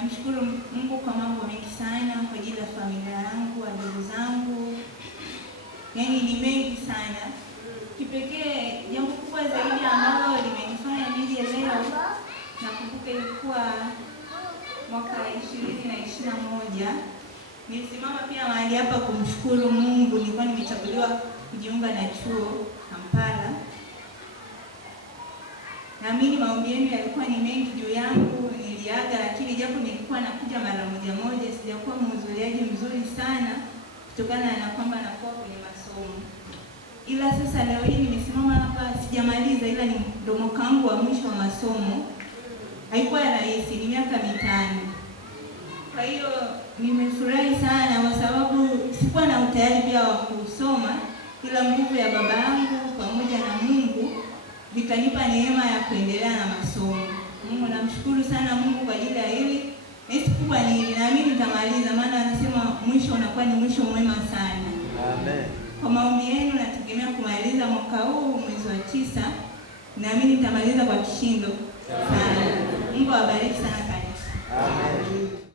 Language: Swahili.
Namshukuru Mungu kwa mambo mengi sana, kwa ajili ya familia yangu, wadogo zangu. Yaani ni mengi sana. Kipekee jambo kubwa zaidi ambalo limenifanya nije leo, nakumbuka ilikuwa mwaka 2021. Nilisimama pia mahali hapa kumshukuru Mungu. Nilikuwa nimechaguliwa kujiunga na chuo Kampala. Naamini maombi yenu yalikuwa ni mengi juu yangu. Niliaga, lakini japo nilikuwa nakuja mara moja, sijakuwa mhudhuriaji mzuri sana kutokana na kwamba nakuwa kwenye masomo. Ila sasa leo hii nimesimama hapa, sijamaliza, ila ni ndo mwaka wangu wa mwisho wa masomo. Haikuwa rahisi, ni miaka 5. Kwa hiyo nimefurahi sana kwa sababu sikuwa na utayari pia wa kusoma, ila nguvu ya baba yangu pamoja na Mungu vikanipa neema ya kuendelea na masomo. Mungu, namshukuru sana Mungu kwa ajili ya hili. Nisi kubwa ni naamini nitamaliza, maana anasema mwisho unakuwa ni mwisho mwema sana. Amen. Kwa maombi yenu nategemea kumaliza mwaka huu mwezi wa 9. Naamini nitamaliza kwa kishindo sana. Mungu awabariki sana kanisa. Amen.